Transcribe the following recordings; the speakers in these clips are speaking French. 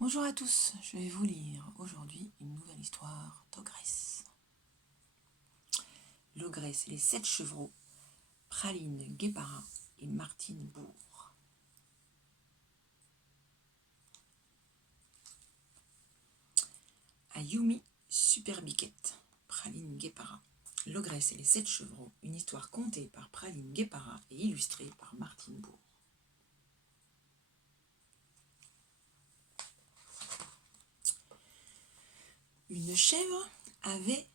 Bonjour à tous, je vais vous lire aujourd'hui une nouvelle histoire d'Ogresse. L'Ogresse et les 7 chevreaux, Praline Guépara et Martine Bourg. À Yumi Superbiquette, Praline Guépara. L'Ogresse et les 7 chevreaux, une histoire contée par Praline Guépara et illustrée par Martine Bourg. Une chèvre avait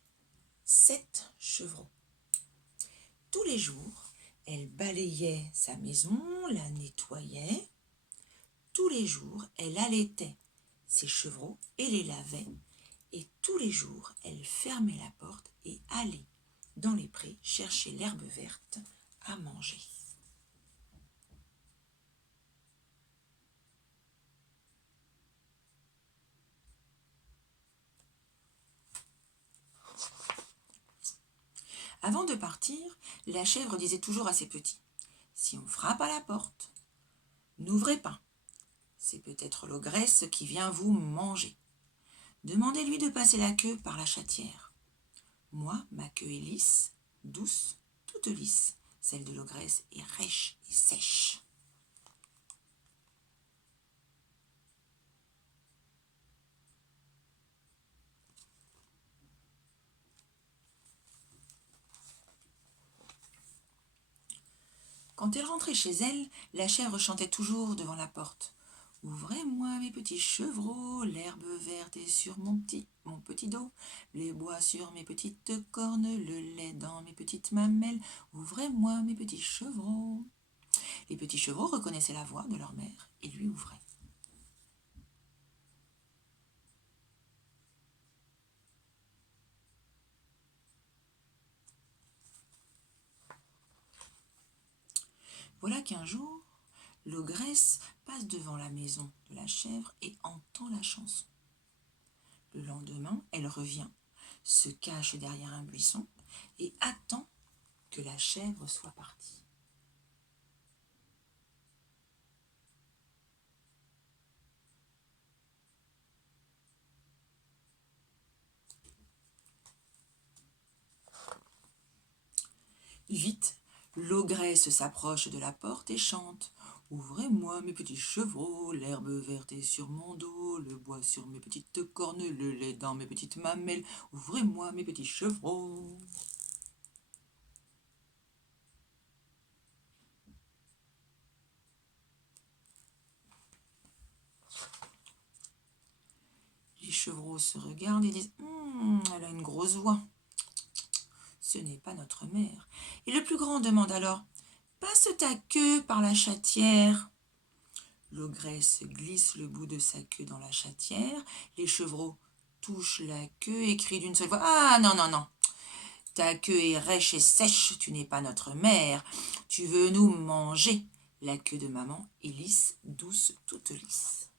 7 chevreaux. Tous les jours, elle balayait sa maison, la nettoyait. Tous les jours, elle allaitait ses chevreaux et les lavait. Et tous les jours, elle fermait la porte et allait dans les prés chercher l'herbe verte à manger. Avant de partir, la chèvre disait toujours à ses petits : « Si on frappe à la porte, n'ouvrez pas. C'est peut-être l'ogresse qui vient vous manger. Demandez-lui de passer la queue par la chatière. Moi, ma queue est lisse, douce, toute lisse. Celle de l'ogresse est rêche et sèche. » Quand elle rentrait chez elle, la chèvre chantait toujours devant la porte. « Ouvrez-moi mes petits chevreaux, l'herbe verte est sur mon petit dos, les bois sur mes petites cornes, le lait dans mes petites mamelles. Ouvrez-moi mes petits chevreaux. » Les petits chevreaux reconnaissaient la voix de leur mère et lui ouvraient. Voilà qu'un jour, l'ogresse passe devant la maison de la chèvre et entend la chanson. Le lendemain, elle revient, se cache derrière un buisson et attend que la chèvre soit partie. Vite, l'ogresse s'approche de la porte et chante : « Ouvrez-moi mes petits chevreaux, l'herbe verte est sur mon dos, le bois sur mes petites cornes, le lait dans mes petites mamelles. Ouvrez-moi mes petits chevreaux. » Les chevreaux se regardent et disent : « Elle a une grosse voix. Ce n'est pas notre mère. » Et le plus grand demande alors : « Passe ta queue par la chatière. » L'ogresse glisse le bout de sa queue dans la chatière. Les chevreaux touchent la queue et crient d'une seule voix : « Ah non, non, non. Ta queue est rêche et sèche, tu n'es pas notre mère. Tu veux nous manger. La queue de maman est lisse, douce, toute lisse. »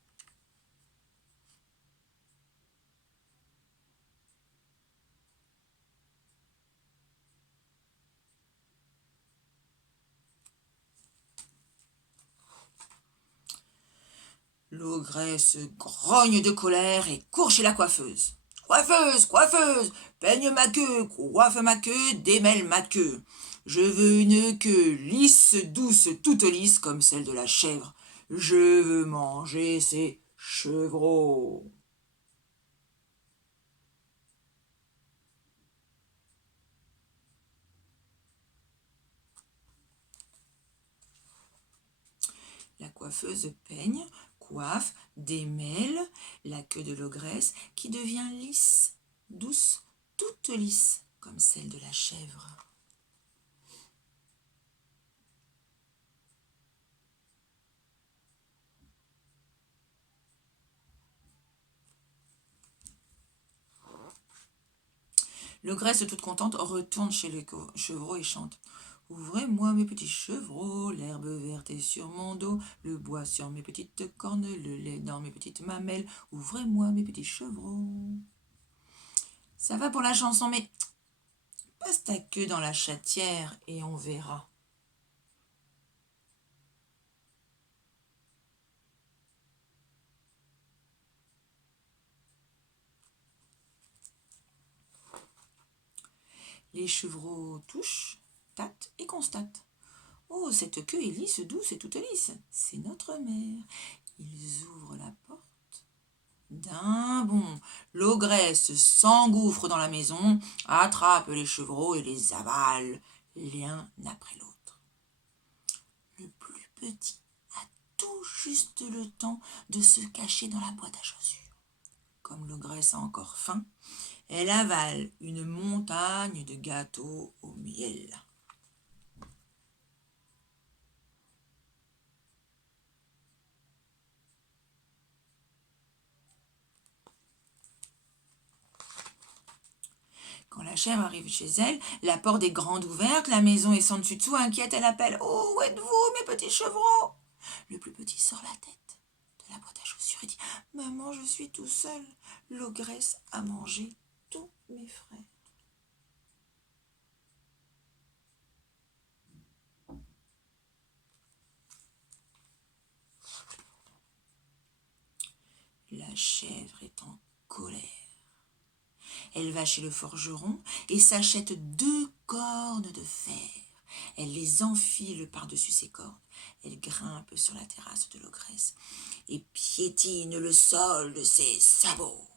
L'ogresse grogne de colère et court chez la coiffeuse. « Coiffeuse, coiffeuse, peigne ma queue, coiffe ma queue, démêle ma queue. Je veux une queue lisse, douce, toute lisse comme celle de la chèvre. Je veux manger ces chevreaux. » La coiffeuse peigne, coiffe, démêle la queue de l'ogresse qui devient lisse, douce, toute lisse comme celle de la chèvre. L'ogresse, toute contente, retourne chez les chevreaux et chante : « Ouvrez-moi mes petits chevreaux, l'herbe verte est sur mon dos, le bois sur mes petites cornes, le lait dans mes petites mamelles. Ouvrez-moi mes petits chevreaux. » Ça va pour la chanson, mais passe ta queue dans la chatière et on verra. Les chevreaux touchent, tâtent et constatent. Oh, cette queue est lisse, douce et toute lisse. C'est notre mère. Ils ouvrent la porte. D'un bond, l'ogresse s'engouffre dans la maison, attrape les chevreaux et les avale l'un après l'autre. Le plus petit a tout juste le temps de se cacher dans la boîte à chaussures. Comme l'ogresse a encore faim, elle avale une montagne de gâteaux au miel. Quand la chèvre arrive chez elle, la porte est grande ouverte, la maison est sans dessus dessous, inquiète, elle appelle « Oh, où êtes-vous, mes petits chevreaux ?» Le plus petit sort la tête de la boîte à chaussures et dit « Maman, je suis tout seul. L'ogresse a mangé tous mes frères. » La chèvre est en colère. Elle va chez le forgeron et s'achète 2 cornes de fer. Elle les enfile par-dessus ses cornes. Elle grimpe sur la terrasse de l'ogresse et piétine le sol de ses sabots.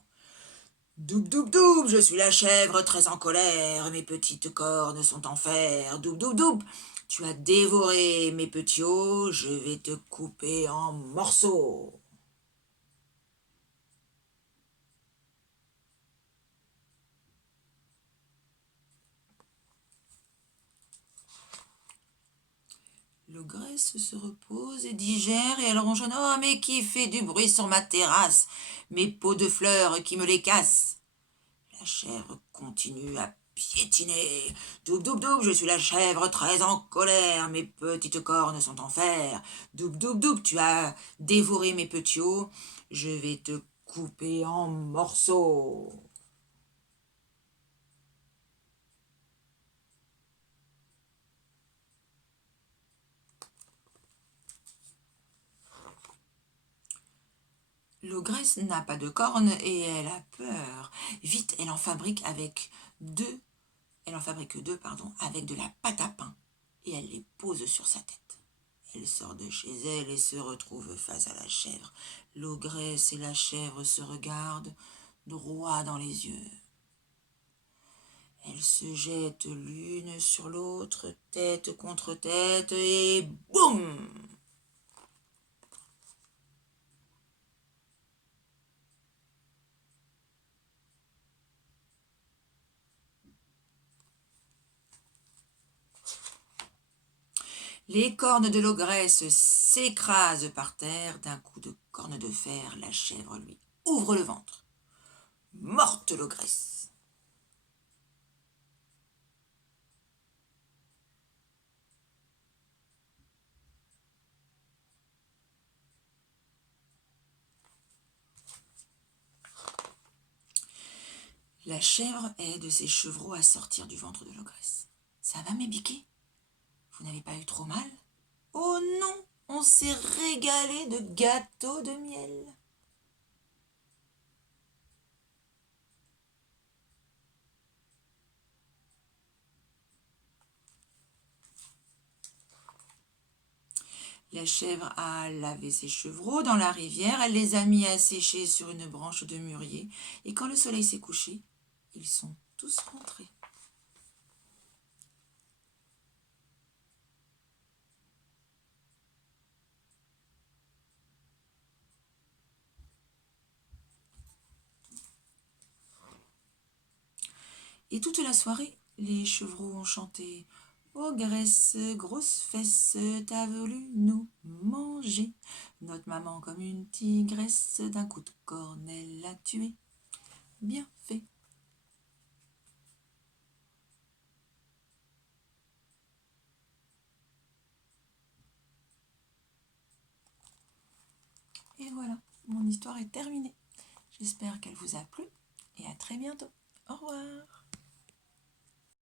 Doub, doub, doub, je suis la chèvre très en colère, mes petites cornes sont en fer. Doub, doub, doub, tu as dévoré mes petits os, je vais te couper en morceaux. L'ogresse se repose et digère et elle ronchonne « Oh, mais qui fait du bruit sur ma terrasse? Mes pots de fleurs qui me les cassent !» La chèvre continue à piétiner. « Doub, doub, doub, je suis la chèvre très en colère, mes petites cornes sont en fer. Doub, doub, doub, tu as dévoré mes petits os, je vais te couper en morceaux. » L'ogresse n'a pas de cornes et elle a peur. Vite, elle en fabrique deux, avec de la pâte à pain et elle les pose sur sa tête. Elle sort de chez elle et se retrouve face à la chèvre. L'ogresse et la chèvre se regardent droit dans les yeux. Elles se jettent l'une sur l'autre, tête contre tête et boum! Les cornes de l'ogresse s'écrasent par terre. D'un coup de corne de fer, la chèvre lui ouvre le ventre. Morte l'ogresse. La chèvre aide ses chevreaux à sortir du ventre de l'ogresse. « Ça va, mes biquets? Vous n'avez pas eu trop mal? » ?»« Oh non, on s'est régalé de gâteaux de miel. » La chèvre a lavé ses chevreaux dans la rivière, elle les a mis à sécher sur une branche de mûrier, et quand le soleil s'est couché, ils sont tous rentrés. Et toute la soirée, les chevreaux ont chanté « Ogresse, grosse fesse, t'as voulu nous manger. Notre maman comme une tigresse, d'un coup de corne, elle l'a tuée. Bien fait. » Et voilà, mon histoire est terminée. J'espère qu'elle vous a plu et à très bientôt. Au revoir.